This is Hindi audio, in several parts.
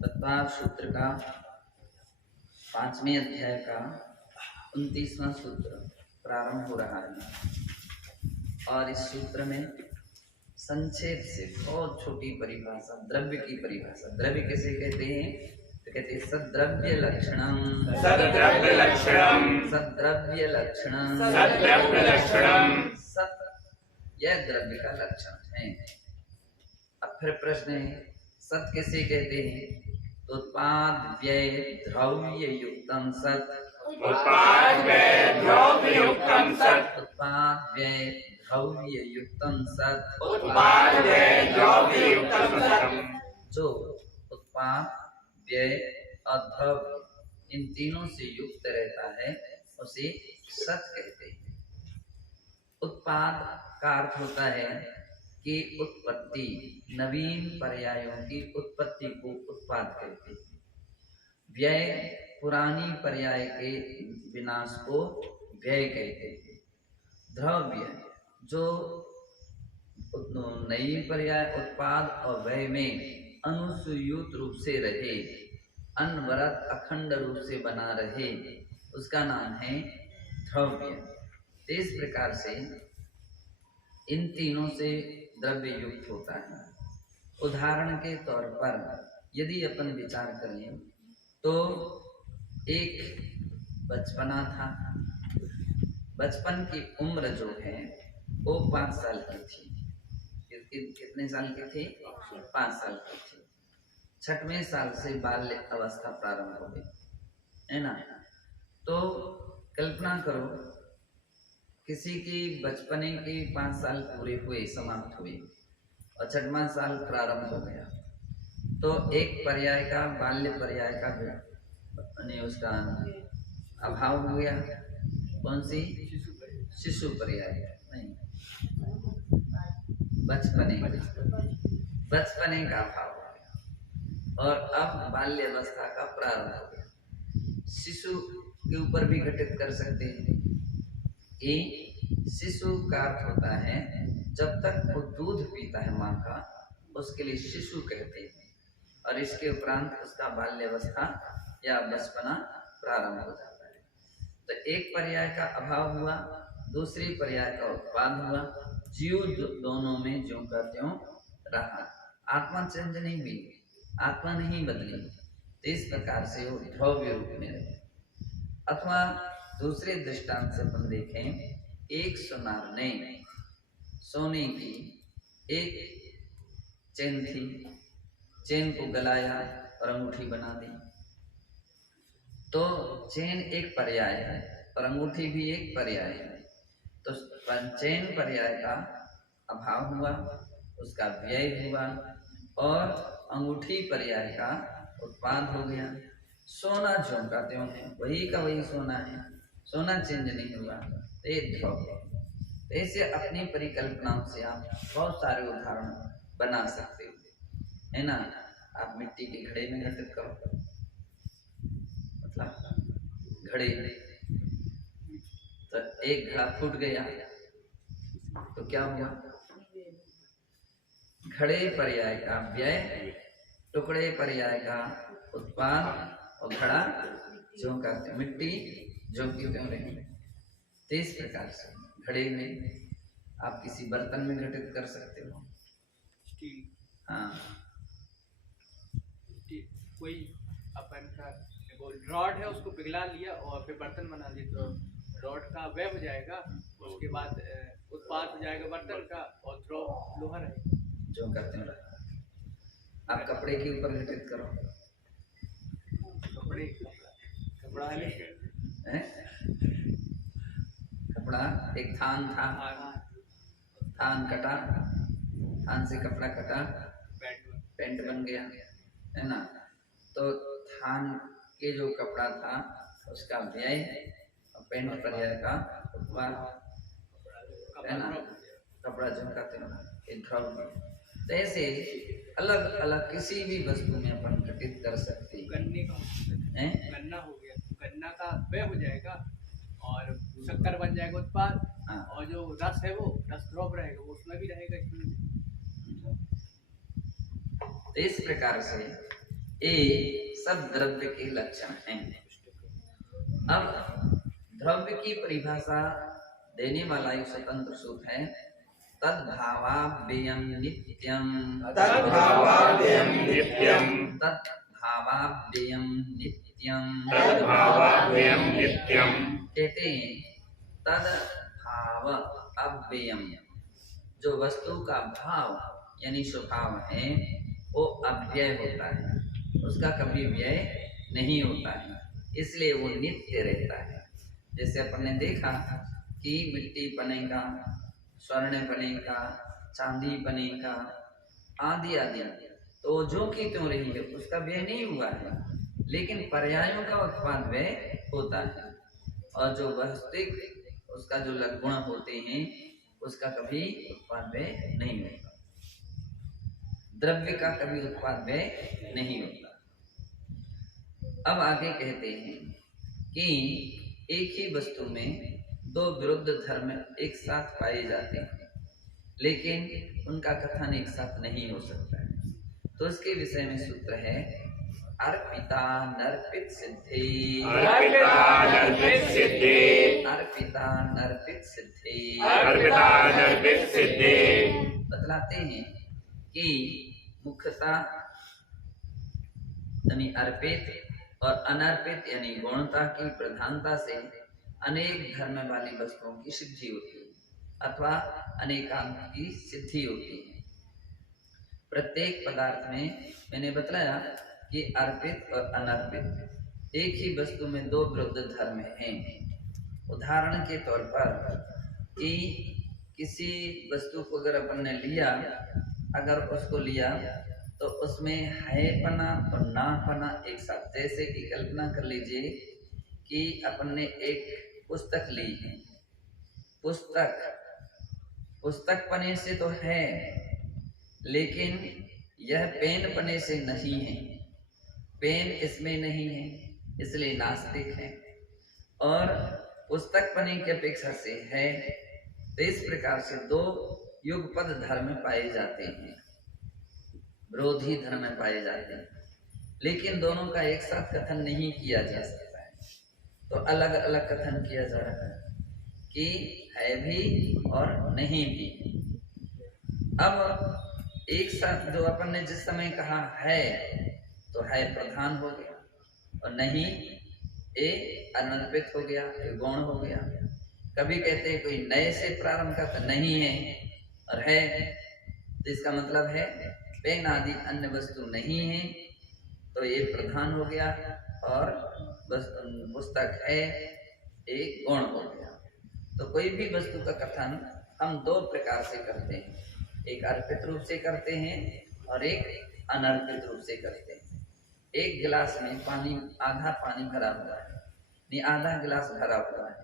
तत्वार सूत्र का 5वें अध्याय का 29वां सूत्र प्रारंभ हो रहा है और इस सूत्र में संक्षेप से बहुत छोटी परिभाषा, द्रव्य की परिभाषा। द्रव्य कैसे कहते हैं? तो कहते हैं सद्द्रव्य लक्षणम, सद्द्रव्य लक्षणम, सद्द्रव्य लक्षणम, सद्द्रव्य लक्षणम। सत यह द्रव्य का लक्षण है। अब फिर प्रश्न है, सत किसे कहते हैं? तो उत्पाद व्यय द्रव्य युक्तम सत, उत्पाद व्यय द्रव्य युक्तम सत, उत्पाद व्यय द्रव्य युक्तम सत, उत्पाद व्यय द्रव्य युक्तम सत। जो उत्पाद व्यय और द्रव्य इन तीनों से युक्त रहता है उसे सत कहते हैं। उत्पाद का अर्थ होता है कि उत्पत्ति, नवीन पर्यायों की उत्पत्ति को उत्पाद कहते हैं। व्यय, पुरानी पर्याय के विनाश को व्यय कहते हैं। द्रव्य, जो नई पर्याय उत्पाद और व्यय में अनुसूयुत रूप से रहे, अनवरत अखंड रूप से बना रहे, उसका नाम है द्रव्य। इस प्रकार से इन तीनों से द्रव्य युक्त होता है। उदाहरण के तौर पर यदि अपन विचार करें तो एक बचपना था। बचपन की उम्र जो है वो 5 साल की थी। कितने साल की थी? 5 साल की थी। 6वें साल से बाल्य अवस्था प्रारंभ हो गई, है ना? तो कल्पना करो, किसी की बचपने के 5 साल पूरे हुए, समाप्त हुए और 6वां साल प्रारंभ हो गया, तो एक पर्याय का, बाल्य पर्याय का उसका अभाव हो गया। कौन सी? शिशु पर्याय नहीं, बचपने का अभाव हो गया और अब बाल्य अवस्था का प्रारंभ हो गया। शिशु के ऊपर भी घटित कर सकते हैं कि शिशु का अर्थ होता है जब तक वो दूध पीता है माँ का, उसके लिए शिशु कहते हैं, और इसके उपरांत उसका बाल्यावस्था या बचपना प्रारंभ हो जाता है। तो एक पर्याय का अभाव हुआ, दूसरी पर्याय का उत्पाद हुआ। जीव दोनों में ज्यों का त्यों रहा, आत्मा चेंज नहीं हुई, आत्मा नहीं बदली। तो इस प्रकार से वो द्रव्य रूप में रहे। अथवा दूसरे दृष्टांत से अपन देखें, एक सुनार ने सोने की एक चेन थी, चेन को गलाया और अंगूठी बना दी। तो चेन एक पर्याय है और अंगूठी भी एक पर्याय है। तो चेन पर्याय का अभाव हुआ, उसका व्यय हुआ, और अंगूठी पर्याय का उत्पाद हो गया। सोना ज्यों का त्यों है, वही का वही सोना है, सोना चेंज नहीं हुआ। ऐसे अपनी परिकल्पनाओं से आप बहुत सारे उदाहरण बना सकते हो, है ना? आप मिट्टी के घड़े में घटित करो, मतलब घड़े, तो एक घड़ा फूट गया तो क्या हुआ? घड़े पर्याय का व्यय, टुकड़े पर्याय का उत्पाद, और घड़ा ज्यों का त्यों, मिट्टी ज्यों की त्यों रही। तो इस प्रकार से घड़े में आप किसी बर्तन में घटित कर सकते हो। हाँ, कोई अपन का रॉड है, उसको पिघला लिया और फिर बर्तन बना लिया, तो रॉड का व्यय हो जाएगा, उसके बाद उत्पाद हो जाएगा बर्तन का, और लोहा रहेगा। जो करते हैं आप कपड़े के ऊपर घटित करो। कपड़ा एक थान था, थान कटा, थान से कपड़ा कटा, पेंट बन गया, है ना? तो थान के जो कपड़ा था उसका व्यय और पेंट पर्याय का उत्पाद, है ना? कपड़ा जो कहते हैं एक द्रव्य। तो ऐसे अलग अलग किसी भी वस्तु में अपन घटित कर सकते हैं। गन्ना हो गया, गन्ना का व्यय हो जाएगा और शक्कर बन जाएगा उत्पाद। हाँ। और जो रस है वो रस ड्रॉप रहेगा, वो उसमें भी रहेगा, इसमें। तो इस प्रकार से ये सब द्रव्य के लक्षण हैं। अब द्रव्य की परिभाषा देने वाला एक स्वतंत्र सूत्र है, तद्भावाव्ययम् नित्यम्। तद्भावाव्ययम् नित्यम्। तद्भावाव्ययम् नित्यम्। तद्भावाव्ययम् नित्यम्। कहते हैं तद्भाव अव्ययम्, जो वस्तु का भाव यानी स्वभाव है वो अव्यय होता है, उसका कभी व्यय नहीं होता है, इसलिए वो नित्य रहता है। जैसे अपन ने देखा कि मिट्टी बनेगा, स्वर्ण बनेगा, चांदी बनेगा, आदि आदि, तो जो की त्यों रही है उसका व्यय नहीं हुआ है, लेकिन पर्यायों का उत्पाद व्यय होता है। और जो वास्तविक उसका जो लक्षण होते हैं उसका कभी उत्पाद व्यय नहीं होता, द्रव्य का कभी उत्पाद व्यय नहीं होता। अब आगे कहते हैं कि एक ही वस्तु में दो विरुद्ध धर्म एक साथ पाए जाते हैं, लेकिन उनका कथन एक साथ नहीं हो सकता है। तो इसके विषय में सूत्र है, अर्पिता नर्पित सिद्धि। अर्पिता नर्पित सिद्धि। अर्पिता नर्पित सिद्धि। अर्पिता नर्पित सिद्धि। बतलाते हैं कि मुख्यतः यानी अर्पित और अनर्पित यानी गौणता की प्रधानता से अनेक धर्म वाली वस्तुओं की सिद्धि होती है अथवा अनेकांत की सिद्धि होती है। प्रत्येक पदार्थ में मैंने बतलाया कि अर्पित और अनर्पित एक ही वस्तु में दो विरुद्ध धर्म हैं। उदाहरण के तौर पर कि किसी वस्तु को अगर अपन ने लिया, अगर उसको लिया तो उसमें हैपना और नापना एक साथ, जैसे कि कल्पना कर लीजिए कि अपन ने एक पुस्तक ली है, पुस्तक पने से तो है लेकिन यह पेन पने से नहीं है, पेन इसमें नहीं है इसलिए नास्तिक है, और पुस्तक पने की अपेक्षा से है। तो इस प्रकार से दो युगपद धर्म पाए जाते हैं, विरोधी धर्म पाए जाते हैं, लेकिन दोनों का एक साथ कथन नहीं किया जा सकता है, तो अलग अलग कथन किया जा रहा है कि है भी और नहीं भी। अब एक साथ जो अपन ने जिस समय कहा है तो है प्रधान हो गया, और नहीं ए अनर्पित हो गया, ए गौण हो गया। कभी कहते हैं कोई नए से प्रारंभ का तो नहीं है और है, तो इसका मतलब है पेन आदि अन्य वस्तु नहीं है तो ये प्रधान हो गया, और पुस्तक है एक गौण हो गया। तो कोई भी वस्तु का कथन हम दो प्रकार से करते हैं, एक अर्पित रूप से करते हैं और एक अनर्पित रूप से करते हैं। एक गिलास में पानी, आधा पानी भरा हुआ है, नहीं आधा गिलास भरा हुआ है।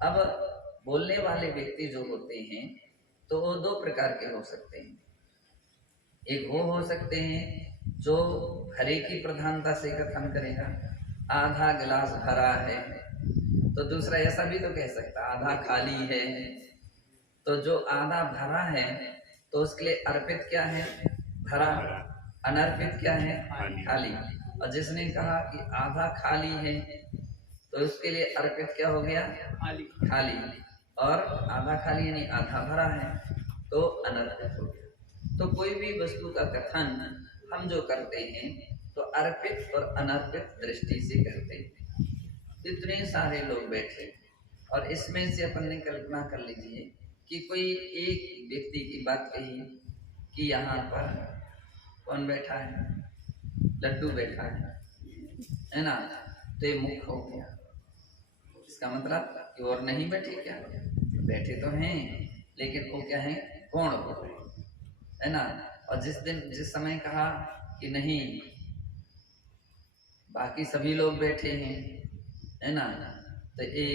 अब बोलने वाले व्यक्ति जो होते हैं तो वो दो प्रकार के हो सकते हैं। एक वो हो सकते हैं जो भरे की प्रधानता से कथन करेगा, आधा गिलास भरा है, तो दूसरा ऐसा भी तो कह सकता आधा खाली है। तो जो आधा भरा है तो उसके लिए अर्पित क्या है? भरा। अनर्पित क्या है? खाली। और जिसने कहा कि आधा खाली है तो उसके लिए अर्पित क्या हो गया? खाली। और आधा खाली यानी आधा भरा है तो अनर्पित हो गया। तो कोई भी वस्तु का कथन हम जो करते हैं तो अर्पित और अनर्पित दृष्टि से करते हैं। इतने सारे लोग बैठे और इसमें से अपन ने कल्पना कर लीजिए कि कोई एक व्यक्ति की बात कही कि यहाँ पर कौन बैठा है? लड्डू बैठा है ना? तो ये मुख हो गया। इसका मतलब कि और नहीं बैठे क्या? बैठे तो हैं लेकिन वो क्या है? कौन हो गए, है ना? और जिस समय कहा कि नहीं बाकी सभी लोग बैठे हैं, है ना, तो ये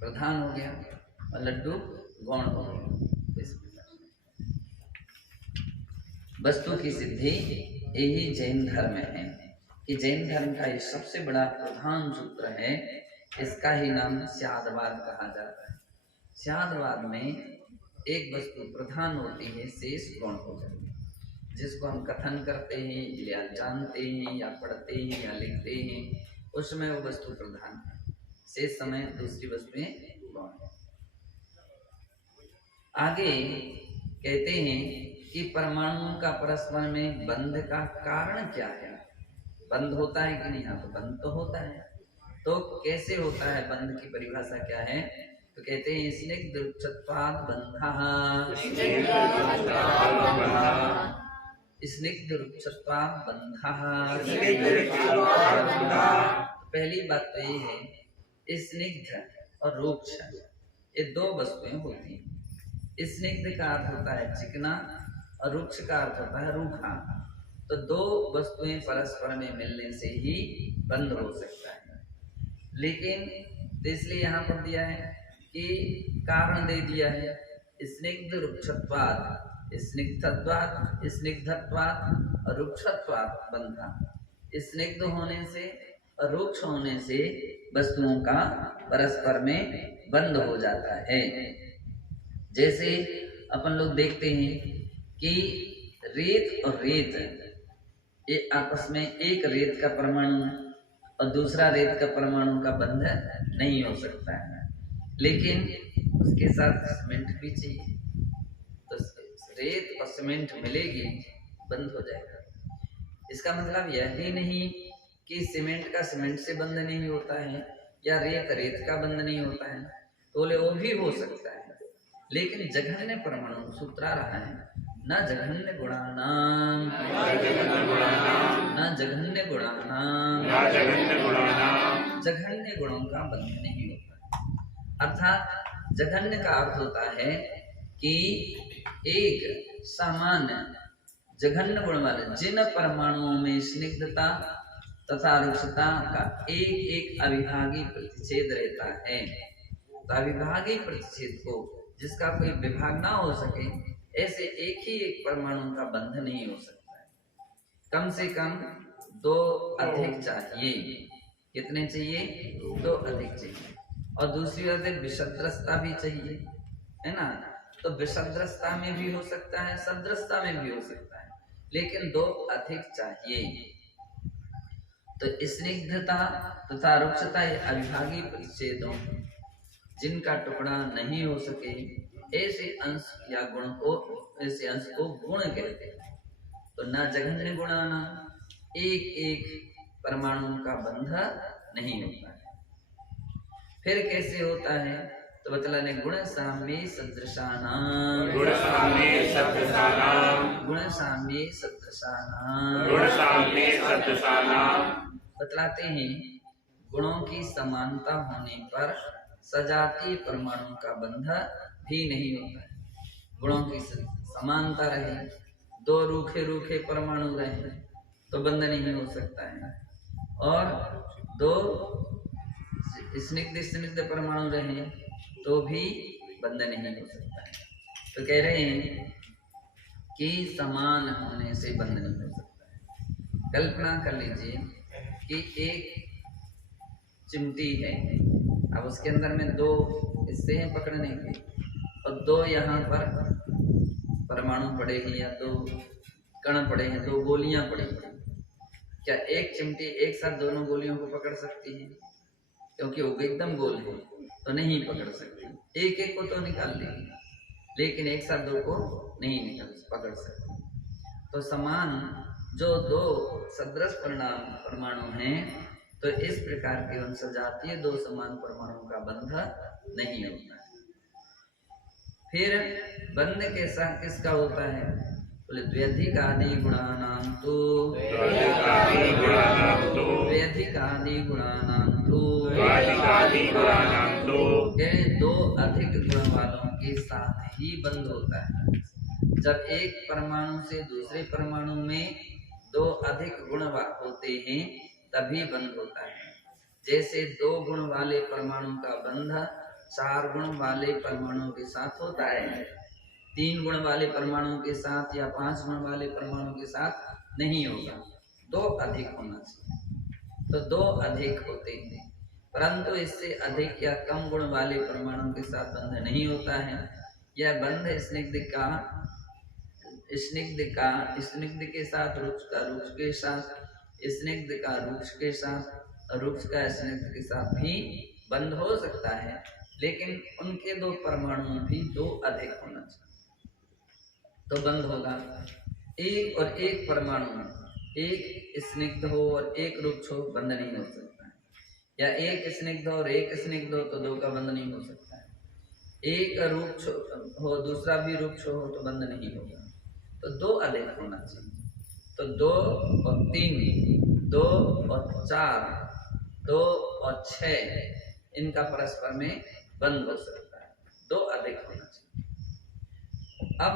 प्रधान हो गया और लड्डू गौण हो गया। वस्तु की सिद्धि यही जैन धर्म है कि जैन धर्म का ये सबसे बड़ा प्रधान सूत्र है। इसका ही नाम स्यादवाद कहा जाता है। स्यादवाद में एक वस्तु प्रधान होती है, शेष गौण हो जाती है। जिसको हम कथन करते हैं या जानते हैं या पढ़ते हैं या लिखते हैं, उस समय वो वस्तु प्रधान है, शेष समय दूसरी वस्तुएं गौण है। आगे कहते हैं कि परमाणुओं का परस्पर में बंध का कारण क्या है। बंध होता है कि नहीं? हाँ, तो बंध तो होता है। तो कैसे होता है? बंध की परिभाषा क्या है? तो कहते हैं स्निग्ध वृक्षत्वात् बन्धः, स्निग्ध वृक्षत्वात् बन्धः। पहली बात तो ये है, स्निग्ध और रुक्ष ये दो वस्तुएं होती हैं। स्निग्ध का अर्थ होता है चिकना और रुक्ष का अर्थ होता है रूखा। तो दो वस्तुएं परस्पर में मिलने से ही बंध हो सकता है। लेकिन तो इसलिए यहाँ पर दिया है कि कारण दे दिया है, स्निग्ध रुक्षत्वात्, स्निग्धत्वात्, स्निग्धत्वात् और रुक्षत्वात् बंधा। स्निग्ध होने से और रुक्ष होने से वस्तुओं का परस्पर में बंध हो जाता है। जैसे अपन लोग देखते हैं कि रेत और रेत ये आपस में, एक रेत का परमाणु और दूसरा रेत का परमाणु का बंध नहीं हो सकता है, लेकिन उसके साथ सीमेंट भी चाहिए। तो रेत और सीमेंट मिलेगी, बंद हो जाएगा। इसका मतलब यह ही नहीं कि सीमेंट का सीमेंट से बंध नहीं होता है या रेत रेत का बंध नहीं होता है, तो बोले वो भी हो सकता है। लेकिन जघन्य परमाणु सूत्र आ रहा है, न जघन्य गुणानाम, न जघन्य गुणानाम, जघन्य गुणों का बंध नहीं होता। अर्थात जघन्य का अर्थ होता है कि एक सामान्य जघन्य गुण वाले जिन परमाणुओं में स्निग्धता तथा रुक्षता का एक एक अविभागी प्रतिच्छेद रहता है, तो अविभागी प्रतिच्छेद को जिसका कोई विभाग ना हो सके, ऐसे एक ही एक परमाणु का बंध नहीं हो सकता है। कम से कम दो अधिक चाहिए। कितने चाहिए? दो अधिक चाहिए। और दूसरी बात है विसदृशता भी चाहिए, है ना? तो विसदृशता में भी हो सकता है, सदृशता में भी हो सकता है, लेकिन दो अधिक चाहिए। तो स्निग्धता तथा रुक्षता ये अविभागी प्रतिच्छेदों जिनका टुकड़ा नहीं हो सके, ऐसे अंश या गुण को, ऐसे अंश को गुण कहते हैं। तो न जघन्य गुणाना, एक एक परमाणु का बंध नहीं होता है। फिर कैसे होता है? तो बतलाने गुण साम्ये सदृशानाम, गुण साम्ये सदृशानाम, गुण साम्ये सदृशानाम, गुण साम्ये सदृशानाम। बतलाते हैं गुणों की समानता होने पर सजातीय परमाणु का बंध भी नहीं होता है। गुणों की समानता रहे, दो रूखे रूखे परमाणु रहे तो बंध नहीं हो सकता है, और दो स्निग्ध स्निग्ध परमाणु रहे तो भी बंध नहीं हो सकता है। तो कह रहे हैं कि समान होने से बंध नहीं हो सकता है। कल्पना कर लीजिए कि एक चिमटी है, अब उसके अंदर में दो हिस्से हैं पकड़ने के, और दो यहाँ पर परमाणु पड़े हैं या दो कण पड़े हैं, दो गोलियां पड़ी हैं। क्या एक चिमटी एक साथ दोनों गोलियों को पकड़ सकती है? क्योंकि वो एकदम गोल है तो नहीं पकड़ सकती। एक एक को तो निकाल लेगी, लेकिन एक साथ दो को नहीं पकड़ सकती। तो समान जो दो सदृश परमाणु हैं, तो इस प्रकार के उन सजातीय दो समान परमाणु का बंध नहीं होता है। फिर बंध कैसा किसका होता है? बोले द्व्यधिकादि गुणानां तु, द्व्यधिकादि गुणानां तु, दो अधिक गुण वालों के साथ ही बंध होता है। जब एक परमाणु से दूसरे परमाणु में दो अधिक गुण होते हैं तभी बंध होता है। जैसे दो गुण वाले परमाणु का बंध चार गुण वाले परमाणु के साथ होता है, तीन गुण वाले परमाणु के साथ या पांच गुण वाले परमाणु के साथ नहीं होगा, दो अधिक होना चाहिए। तो दो अधिक होते हैं, परंतु इससे अधिक या कम गुण वाले परमाणु के साथ बंध नहीं होता है। यह बंध स्निग्ध का स्निग्ध का स्निग्ध के साथ, रुक्ष का रुक्ष के साथ, स्निग्ध का रुक्ष के साथ, रुक्ष का स्निग्ध के साथ भी बंध हो सकता है, लेकिन उनके दो परमाणु भी दो अधिक होना चाहिए तो बंध होगा। एक और एक परमाणु, एक स्निग्ध हो और एक रुक्ष हो, बंध नहीं हो सकता है। या एक स्निग्ध और एक स्निग्ध हो तो दो का बंध नहीं हो सकता है। एक रुक्ष हो दूसरा भी रुक्ष हो तो बंध नहीं होगा, तो दो अधिक होना चाहिए। तो 2 और 3, 2 और 4, 2 और 6 इनका परस्पर में बंध हो सकता है, 2 अधिक होना चाहिए। अब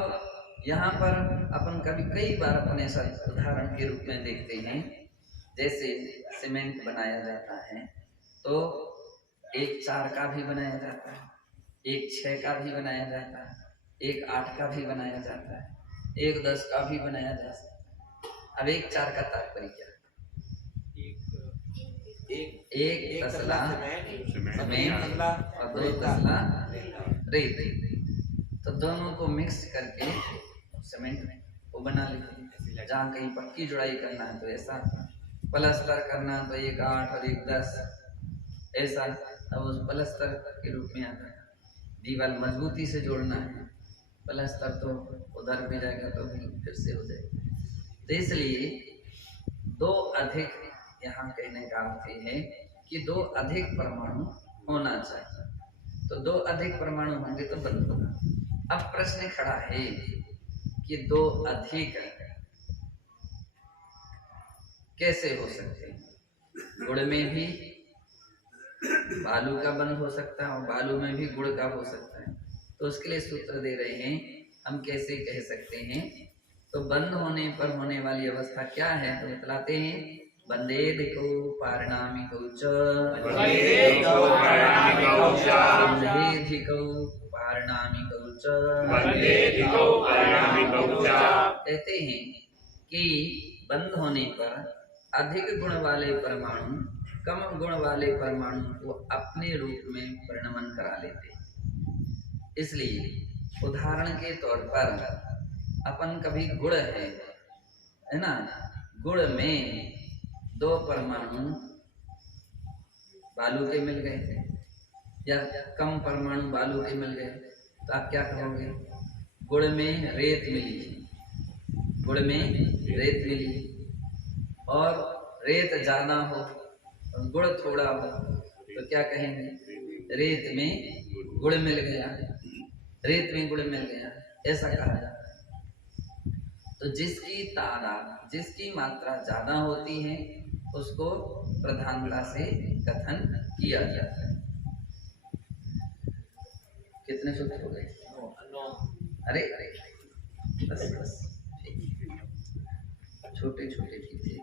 यहाँ पर अपन कई बार अपन ऐसा उदाहरण के रूप में देखते हैं, जैसे सीमेंट बनाया जाता है तो एक 4 का भी बनाया जाता है, एक 6 का भी बनाया जाता है, एक 8 का भी बनाया जाता है, एक 10 का भी बनाया जा सकता है। अब एक 4 का तात्पर्य क्या है? एक तसला सीमेंट और 2 तसला रेत, तो दोनों को मिक्स करके सीमेंट को बना लेते हैं। जहाँ कहीं पक्की जुड़ाई करना है तो ऐसा, प्लास्टर करना तो एक 8 और एक 10 ऐसा, अब उस प्लास्टर के रूप में आता है। दीवार मजबूती से जोड़ना है, प्लास्टर तो उधर भी जाएगा तो फिर से हो जाएगा। तो इसलिए 2 अधिक, यहाँ कहने का अर्थ है कि 2 अधिक परमाणु होना चाहिए। तो 2 अधिक परमाणु होंगे तो बंध होगा। अब प्रश्न खड़ा है कि 2 अधिक कैसे हो सकते हैं? गुड़ में भी बालू का बंध हो सकता है और बालू में भी गुड़ का हो सकता है। तो उसके लिए सूत्र दे रहे हैं, हम कैसे कह सकते हैं। तो बंध होने पर होने वाली अवस्था क्या है तो बतलाते हैं, बंधेधिको पारिणामिको च, बंधेधिको पारिणामिको च। कहते हैं कि बंध होने पर अधिक गुण वाले परमाणु कम गुण वाले परमाणु को अपने रूप में परिणमन करा लेते हैं। इसलिए उदाहरण के तौर पर अपन कभी गुड़ है ना, गुड़ में 2 परमाणु बालू के मिल गए या कम परमाणु बालू के मिल गए, तो आप क्या कहोगे? गुड़ में रेत मिली, गुड़ में रेत मिली, और रेत ज्यादा हो और गुड़ थोड़ा हो तो क्या कहेंगे? रेत में गुड़ मिल गया, रेत में गुड़ मिल गया, ऐसा कहा जाता है। तो जिसकी तादाद, जिसकी मात्रा ज्यादा होती है उसको प्रधानता से कथन किया जाता है। कितने सूत्र हो गए? अरे बस छोटे छोटे कीजिए।